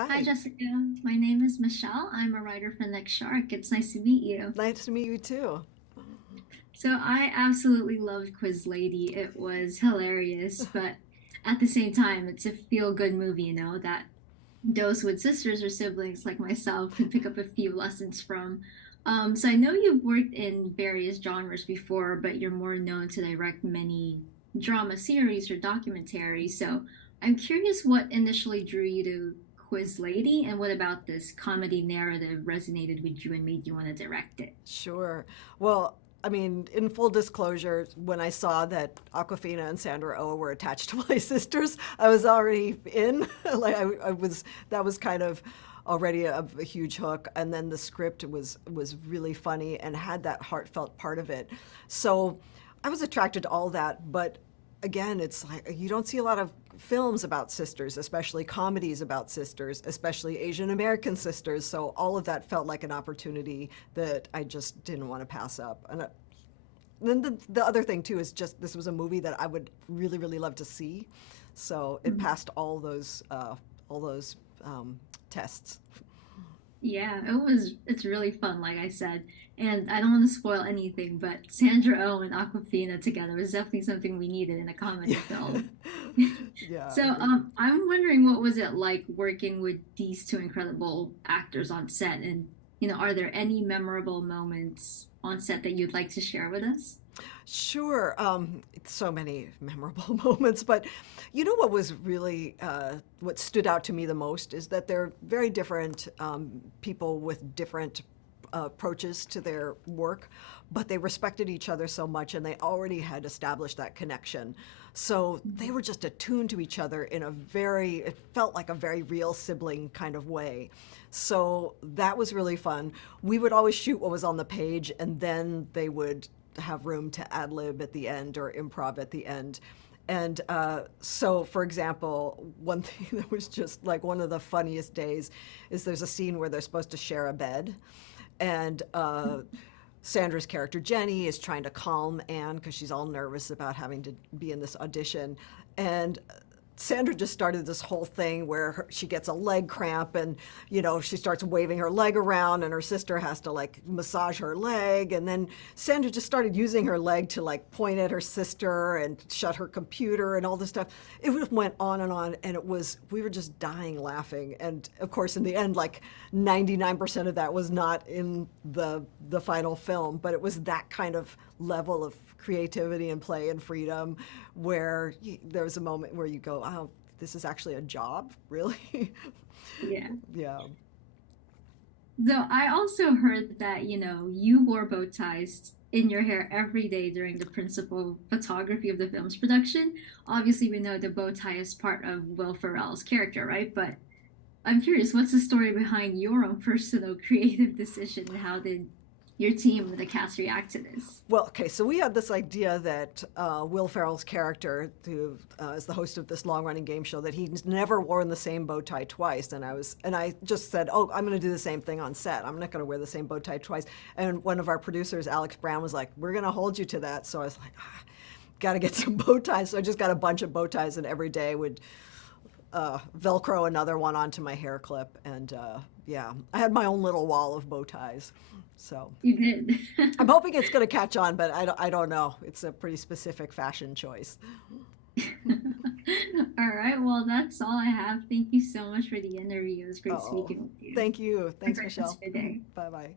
Hi, Hi, Jessica. My name is Michelle. I'm a writer for NextShark. It's nice to meet you. nice to meet you too. So, I absolutely loved Quiz Lady. It was hilarious, but at the same time, it's a feel-good movie, that those with sisters or siblings like myself could pick up a few lessons from. So, I know you've worked in various genres before, but you're more known to direct many drama series or documentaries. So, I'm curious what initially drew you to Quiz Lady, and what about this comedy narrative resonated with you and made you want to direct it? Sure. Well, I mean, in full disclosure, when I saw that Awkwafina and Sandra Oh were attached to my sisters, I was already in. I was that was kind of already a huge hook, and then the script was really funny and had that heartfelt part of it. So I was attracted to all that, but again, it's like you don't see a lot of films about sisters, especially comedies about sisters, especially Asian American sisters. So all of that felt like an opportunity that I just didn't want to pass up. And then the other thing too is just this was a movie that I would really, really love to see. So it passed all those tests. Yeah, it's really fun, like I said. And I don't want to spoil anything, but Sandra Oh and Awkwafina together was definitely something we needed in a Yeah, comedy film. yeah, So, I think. I'm wondering what was it like working with these two incredible actors on set? And, are there any memorable moments on set that you'd like to share with us? Sure. So many memorable moments, but you know what was really what stood out to me the most is that they're very different people with different approaches to their work, but they respected each other so much and they already had established that connection. So they were just attuned to each other in a very, it felt like a very real sibling kind of way. So that was really fun. We would always shoot what was on the page and then they would have room to ad lib at the end or improv at the end. And so, for example, one thing that was just like one of the funniest days is there's a scene where they're supposed to share a bed. And Sandra's character, Jenny, is trying to calm Anne because she's all nervous about having to be in this audition. And Sandra just started this whole thing where she gets a leg cramp and, she starts waving her leg around and her sister has to like massage her leg. And then Sandra just started using her leg to like point at her sister and shut her computer and all this stuff. It just went on and we were just dying laughing. And of course, in the end, like 99% of that was not in the final film, but it was that kind of level of creativity and play and freedom where there was a moment where you go, oh, this is actually a job, really? Yeah. Yeah. So I also heard that, you wore bow ties in your hair every day during the principal photography of the film's production. Obviously, we know the bow tie is part of Will Ferrell's character, right? But I'm curious, what's the story behind your own personal creative decision, and how did your team and the cast react to this? Well, okay, so we had this idea that Will Ferrell's character, who is the host of this long-running game show, that he's never worn the same bow tie twice, and I just said, oh, I'm going to do the same thing on set. I'm not going to wear the same bow tie twice. And one of our producers, Alex Brown, was like, we're going to hold you to that. So I was like, got to get some bow ties. So I just got a bunch of bow ties, and every day would Velcro another one onto my hair clip, and yeah, I had my own little wall of bow ties. So You did. I'm hoping it's going to catch on, but I don't know. It's a pretty specific fashion choice. All right, well, that's all I have. Thank you so much for the interview. It was great Oh, speaking with you. thank you. Have a Thanks, great rest Michelle. of your day. Bye bye.